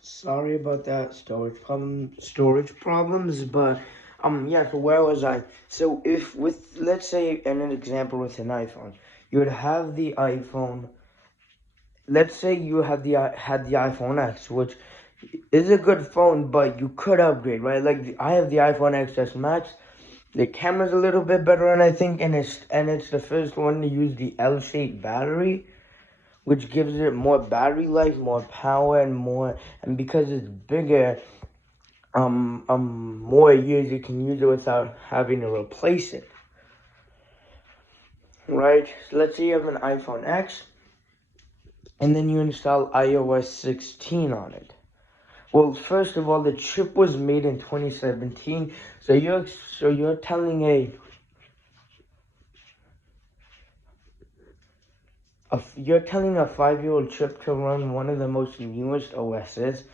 Sorry about that storage problems, but yeah. So where was I? So if with let's say in an example with an iPhone, you would have the iPhone. Let's say you have had the iPhone X, which is a good phone, but you could upgrade, right? Like I have the iPhone XS Max. The camera's a little bit better, and I think, and it's the first one to use the L-shaped battery, which gives it more battery life, more power, and because it's bigger, more years you can use it without having to replace it, right? So let's say you have an iPhone X, and then you install iOS 16 on it. Well, first of all, the chip was made in 2017, so you're telling you're telling a 5-year-old chip to run one of the most newest OSs,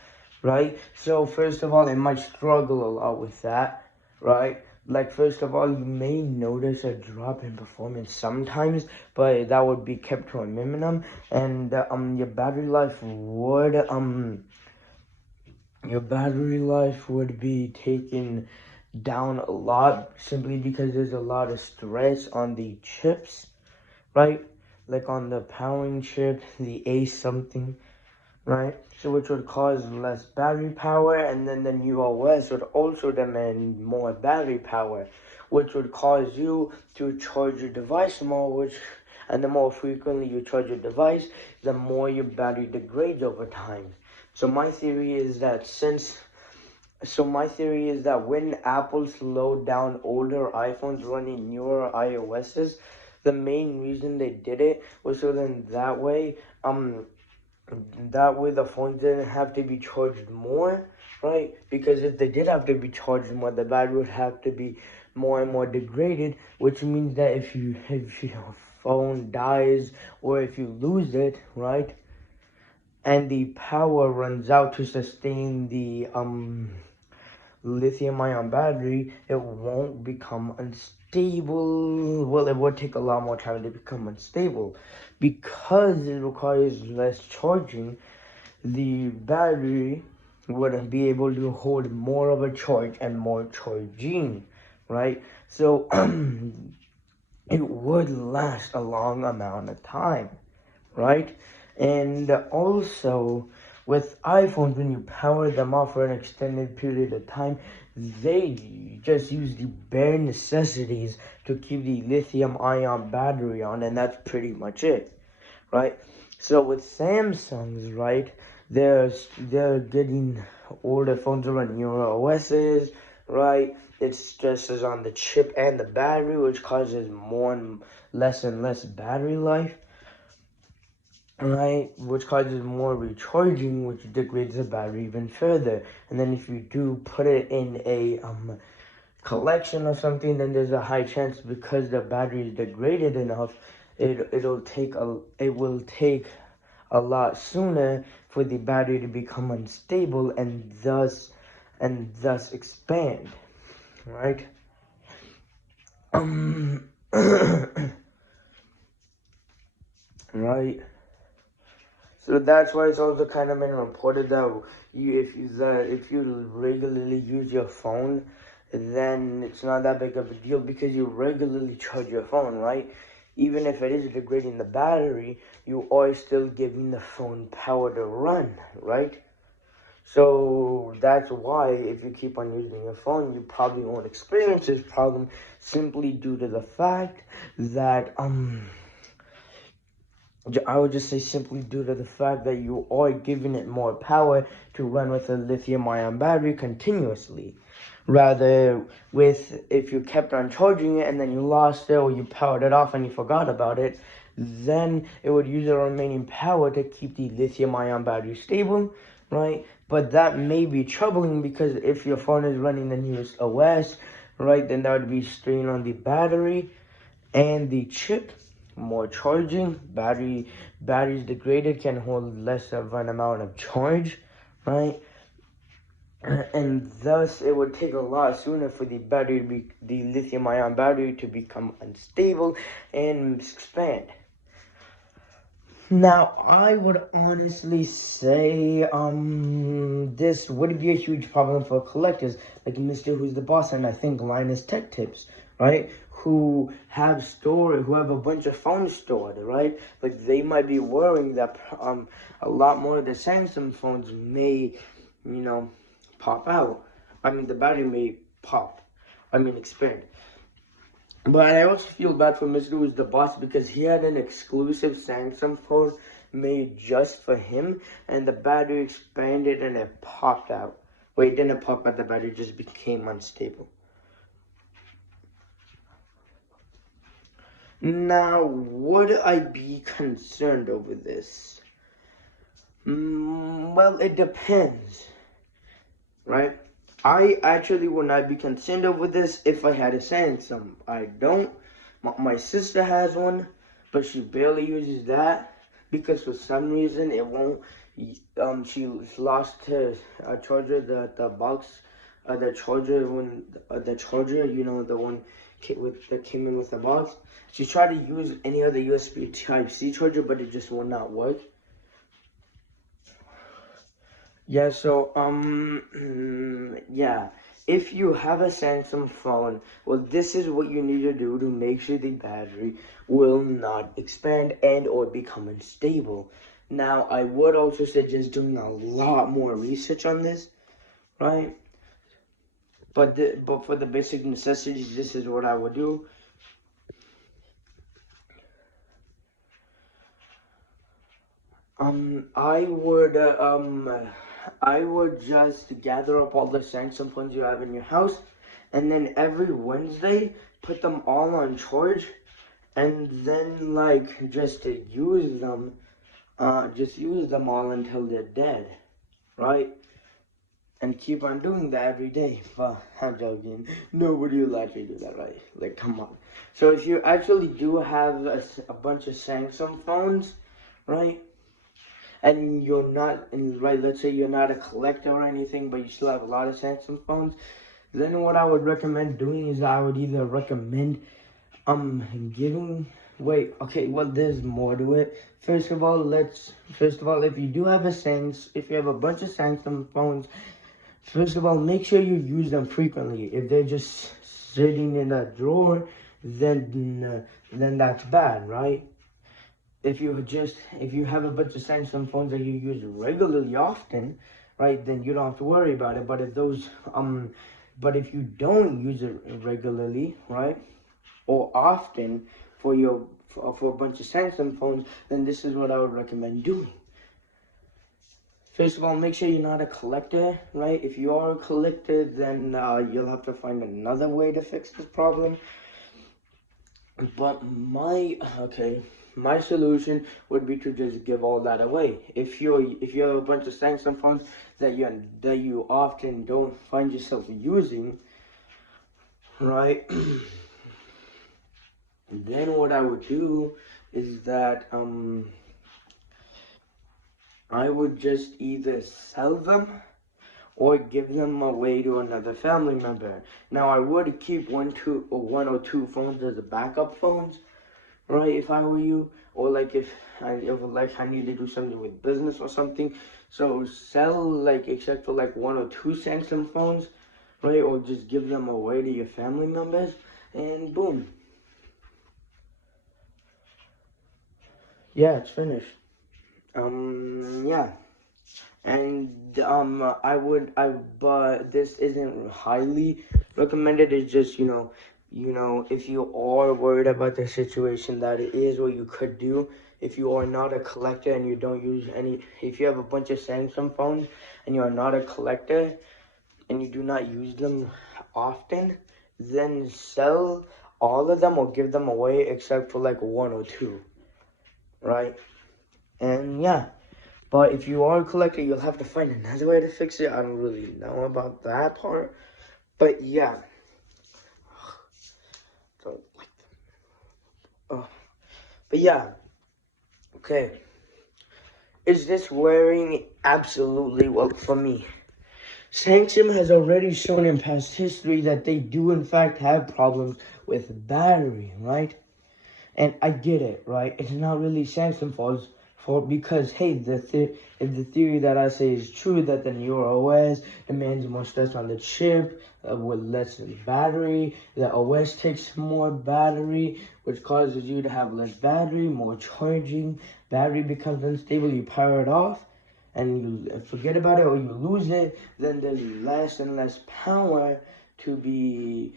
right? So first of all, it might struggle a lot with that, right? Like first of all, you may notice a drop in performance sometimes, but that would be kept to a minimum, and your battery life would be taken down a lot simply because there's a lot of stress on the chips, right? Like on the powering chip, the A something, right? So which would cause less battery power, and then the new OS would also demand more battery power, which would cause you to charge your device more, and the more frequently you charge your device, the more your battery degrades over time. So my theory is that when Apple slowed down older iPhones running newer iOSs, the main reason they did it was so then that way the phones didn't have to be charged more, right? Because if they did have to be charged more, the battery would have to be more and more degraded, which means that if your phone dies or if you lose it, right, and the power runs out to sustain the lithium-ion battery, it won't become unstable. Well, it would take a lot more time to become unstable because it requires less charging. The battery would be able to hold more of a charge and more charging, right? So it would last a long amount of time, right? And also, with iPhones, when you power them off for an extended period of time, they just use the bare necessities to keep the lithium-ion battery on, and that's pretty much it, right? So with Samsungs, right, they're getting older phones to run newer OSs, right? It stresses on the chip and the battery, which causes less and less battery life, right, which causes more recharging, which degrades the battery even further. And then if you do put it in a collection or something, then there's a high chance because the battery is degraded enough, it will take a lot sooner for the battery to become unstable and thus expand, right? Right. So that's why it's also kind of been reported that if you regularly use your phone, then it's not that big of a deal because you regularly charge your phone, right? Even if it is degrading the battery, you are still giving the phone power to run, right? So that's why if you keep on using your phone, you probably won't experience this problem simply due to the fact that I would just say simply due to the fact that you are giving it more power to run with a lithium-ion battery continuously. Rather, with if you kept on charging it and then you lost it or you powered it off and you forgot about it, then it would use the remaining power to keep the lithium-ion battery stable, right? But that may be troubling because if your phone is running the newest OS, right, then that would be strain on the battery and the chip, more charging, batteries degraded can hold less of an amount of charge, right? And thus it would take a lot sooner for the lithium-ion battery to become unstable and expand. Now, I would honestly say, this would be a huge problem for collectors, like Mr. Who's the Boss, and I think Linus Tech Tips, right? Who have a bunch of phones stored, right? Like they might be worrying that a lot more of the Samsung phones may, pop out. I mean, the battery may pop. Expand. But I also feel bad for Mr. Who's the Boss because he had an exclusive Samsung phone made just for him, and the battery expanded and it popped out. Wait, it didn't pop out, the battery just became unstable. Now, would I be concerned over this? Well, it depends, right? I actually would not be concerned over this if I had a Samsung. I don't. My sister has one, but she barely uses that because for some reason it won't. She lost her charger, the box, the charger the charger, the one that came in with the box. She tried to use any other USB Type-C charger, but it just would not work. Yeah, so, yeah, if you have a Samsung phone, well, this is what you need to do to make sure the battery will not expand and or become unstable. Now, I would also suggest doing a lot more research on this, right? But for the basic necessities, this is what I would do. I would just gather up all the Samsung phones you have in your house, and then every Wednesday put them all on charge, and then like just to just use them all until they're dead, right? And keep on doing that every day. Well, I'm joking. Nobody will actually do that, right? Like, come on. So if you actually do have a bunch of Samsung phones, right? And you're not, right, let's say you're not a collector or anything, but you still have a lot of Samsung phones, then what I would recommend doing is I would either recommend giving, wait, okay, well, there's more to it. First of all, if you do have if you have a bunch of Samsung phones, first of all, make sure you use them frequently. If they're just sitting in a drawer, then that's bad, right? If you have a bunch of Samsung phones that you use regularly often, right, then you don't have to worry about it. But if you don't use it regularly, right, or often for a bunch of Samsung phones, then this is what I would recommend doing. First of all, make sure you're not a collector, right? If you are a collector, then you'll have to find another way to fix this problem. But my solution would be to just give all that away. If you have a bunch of Samsung phones that you often don't find yourself using, right? Then what I would do is that I would just either sell them or give them away to another family member. Now I would keep one or two phones as a backup phones, right? If I were you, or like if I need to do something with business or something, so sell like except for like one or two Samsung phones, right? Or just give them away to your family members, and boom. Yeah, it's finished. Yeah. And but this isn't highly recommended. It's just, if you are worried about the situation, that it is what you could do. If you are not a collector and you don't use if you have a bunch of Samsung phones and you are not a collector and you do not use them often, then sell all of them or give them away except for like one or two, right? And yeah. But if you are a collector, you'll have to find another way to fix it. I don't really know about that part. But yeah. Don't like them. Oh. But yeah. Okay. Is this wearing? Absolutely. Well, for me, Samsung has already shown in past history that they do in fact have problems with battery, right? And I get it, right? It's not really Samsung's because hey, if the theory that I say is true, that the newer OS demands more stress on the chip with less battery, the OS takes more battery, which causes you to have less battery, more charging. Battery becomes unstable. You power it off, and you forget about it or you lose it. Then there's less and less power to be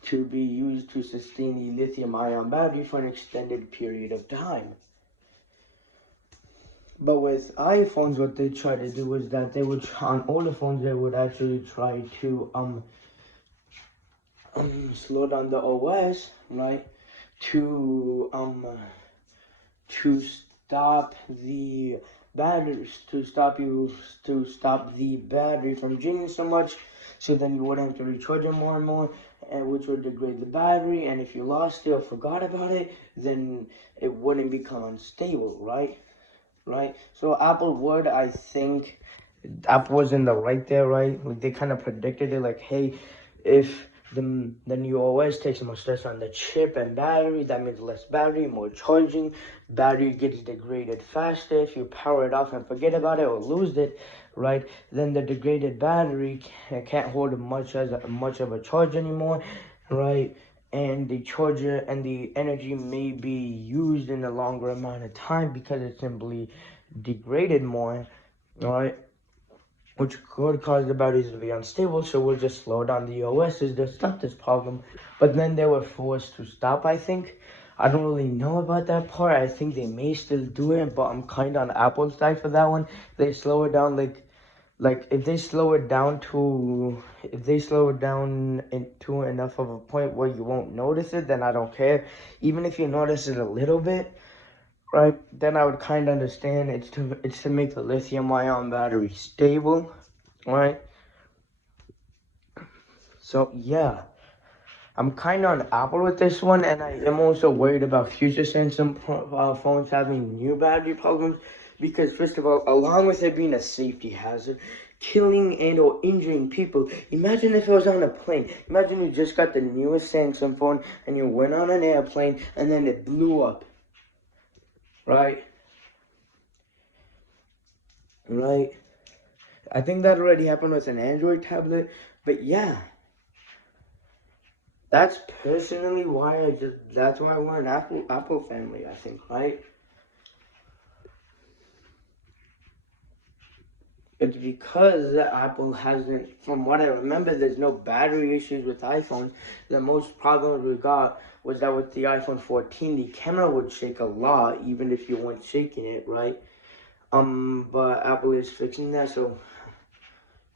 used to sustain the lithium-ion battery for an extended period of time. But with iPhones, what they try to do is that they would on older phones they would actually try to slow down the OS, right? To to stop the batteries, to stop the battery from draining so much, so then you wouldn't have to recharge it more and more, and which would degrade the battery. And if you lost it or forgot about it, then it wouldn't become unstable, right? Right? So Apple would, I think, Apple was in the right there, right? Like they kind of predicted it, like, hey, if the new OS takes more stress on the chip and battery, that means less battery, more charging. Battery gets degraded faster if you power it off and forget about it or lose it, right? Then the degraded battery can't hold much of a charge anymore, right? And the charger and the energy may be used in a longer amount of time because it's simply degraded more, right? Which could cause the batteries to be unstable, so we'll just slow down the OSs to stop this problem. But then they were forced to stop, I think. I don't really know about that part. I think they may still do it, but I'm kind of on Apple's side for that one. They slow it down if they slow it down into enough of a point where you won't notice it, then I don't care. Even if you notice it a little bit, right, then I would kind of understand. It's to make the lithium ion battery stable, right? So yeah, I'm kind of on Apple with this one, and I am also worried about future Samsung phones having new battery problems, because first of all, along with it being a safety hazard, killing and or injuring people. Imagine if it was on a plane. Imagine you just got the newest Samsung phone and you went on an airplane and then it blew up, right? Right. I think that already happened with an Android tablet, but yeah, that's personally why that's why we're an Apple family, I think, right? It's because Apple hasn't, from what I remember, there's no battery issues with iPhones. The most problem we got was that with the iPhone 14, the camera would shake a lot, even if you weren't shaking it, right? But Apple is fixing that, so,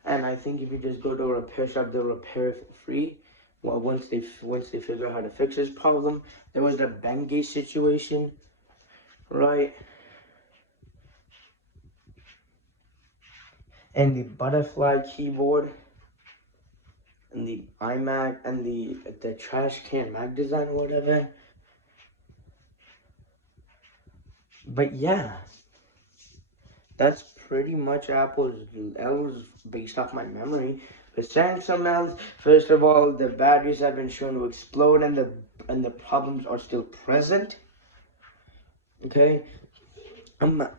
and I think if you just go to a repair shop, they'll repair it for free. Well, once they figure out how to fix this problem. There was the Bengay situation, right? And the butterfly keyboard, and the iMac, and the trash can Mac design or whatever. But yeah, that's pretty much Apple's L's based off my memory. With Samsung L's, first of all, the batteries have been shown to explode and the problems are still present. Okay.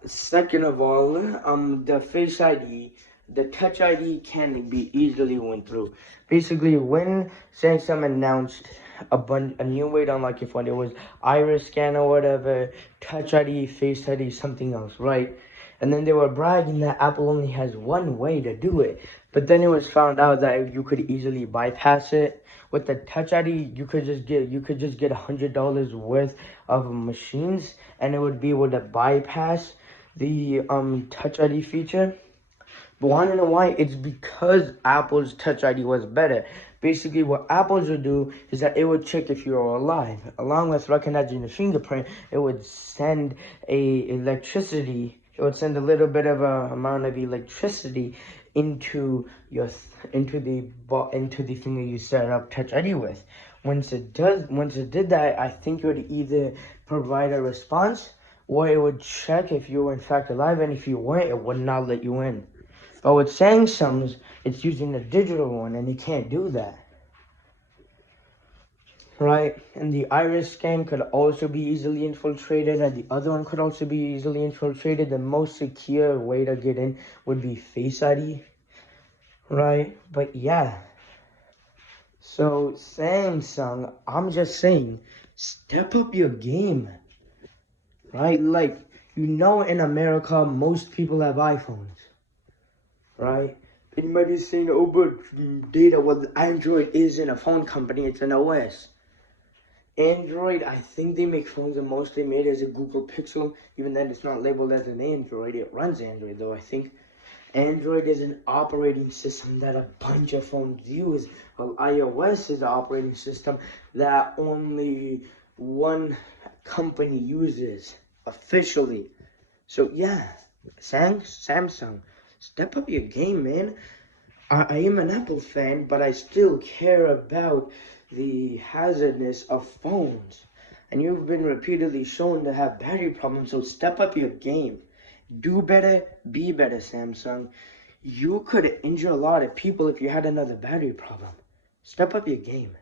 Second of all, the Face ID, the Touch ID can be easily went through. Basically, when Samsung announced a new way to unlock your phone, it was iris scan or whatever, Touch ID, Face ID, something else, right? And then they were bragging that Apple only has one way to do it. But then it was found out that you could easily bypass it. With the Touch ID, you could just get $100 worth of machines, and it would be able to bypass the Touch ID feature. But want to know why? It's because Apple's Touch ID was better. Basically, what Apple's would do is that it would check if you're alive. Along with recognizing the fingerprint, it would send it would send a little bit of a amount of electricity into the thing that you set up Touch ID with. Once it did that, I think it would either provide a response or it would check if you were in fact alive, and if you weren't, it would not let you in. But with Samsung's, it's using the digital one, and you can't do that. right? And the iris scan could also be easily infiltrated, and the other one could also be easily infiltrated. The most secure way to get in would be Face ID, right? But yeah, so Samsung, I'm just saying, step up your game, right? Like, in America, most people have iPhones, right? And you might be saying, oh, but data, well, Android isn't a phone company, it's an OS. Android, I think they make phones that mostly made as a Google Pixel. Even then, it's not labeled as an Android. It runs Android, though, I think. Android is an operating system that a bunch of phones use, while iOS is an operating system that only one company uses officially. So, yeah, Samsung, step up your game, man. I am an Apple fan, but I still care about the hazardness of phones. And you've been repeatedly shown to have battery problems, so step up your game. Do better, be better, Samsung. You could injure a lot of people if you had another battery problem. Step up your game.